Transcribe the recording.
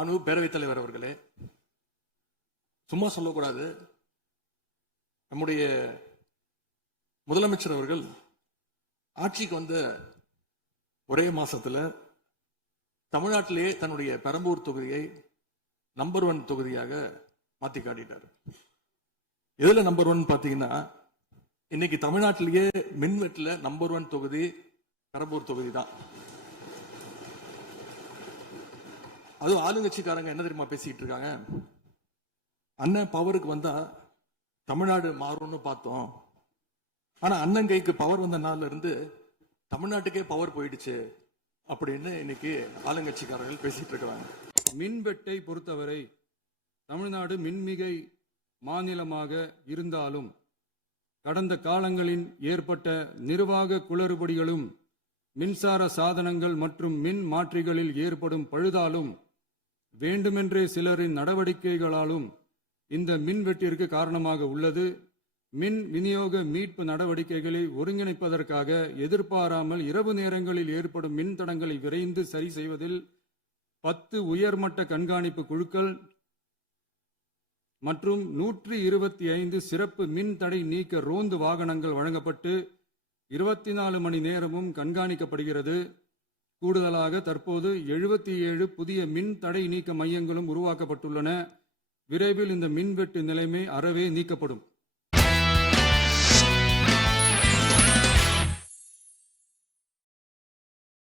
அனு பேரவைத் தலைவர் அவர்களே, சும்மா சொல்லக்கூடாது. நம்முடைய முதலமைச்சர் அவர்கள் ஆட்சிக்கு வந்த ஒரே மாசத்துல தமிழ்நாட்டிலேயே தன்னுடைய பெரம்பூர் தொகுதியை நம்பர் 1 தொகுதியாக மாத்தி காட்டிட்டார். எதுல நம்பர் 1 பாத்தீங்கன்னா, இன்னைக்கு தமிழ்நாட்டிலேயே மின்வெட்டுல நம்பர் 1 தொகுதி பெரம்பூர் தொகுதி தான். அதுவும் ஆளுங்கட்சிக்காரங்க என்ன தெரியுமா பேசிட்டு இருக்காங்க, அண்ணன் பவருக்கு வந்தா தமிழ்நாடு மாறும்னு பார்த்தோம், ஆனா அண்ணன் கைக்கு பவர் வந்த நாள்ல இருந்து தமிழ்நாட்டுக்கே பவர் போயிடுச்சு அப்படின்னு இன்னைக்கு ஆளுங்கட்சிக்காரர்கள் பேசிட்டு இருக்காங்க. மின்வெட்டை பொறுத்தவரை தமிழ்நாடு மின்மிகை மாநிலமாக இருந்தாலும் கடந்த காலங்களில் ஏற்பட்ட நிர்வாக குளறுபடிகளும் மின்சார சாதனங்கள் மற்றும் மின் மாற்றிகளில் ஏற்படும் பழுதாலும் வேண்டுமென்றே சிலரின் நடவடிக்கைகளாலும் இந்த மின்வெட்டிற்கு காரணமாக உள்ளது. மின் விநியோக மீட்பு நடவடிக்கைகளை ஒருங்கிணைப்பதற்காக எதிர்பாராமல் இரவு நேரங்களில் ஏற்படும் மின் தடங்களை விரைந்து சரி செய்வதில் 10 உயர்மட்ட கண்காணிப்பு குழுக்கள் மற்றும் 125 சிறப்பு மின் தடை நீக்க ரோந்து வாகனங்கள் வழங்கப்பட்டு 24 மணி நேரமும் கண்காணிக்கப்படுகிறது. கூடுதலாக தற்போது 77 புதிய மின் தடை நீக்க மையங்களும் உருவாக்கப்பட்டுள்ளன. விரைவில் இந்த மின்வெட்டு நிலைமை அறவே நீக்கப்படும்.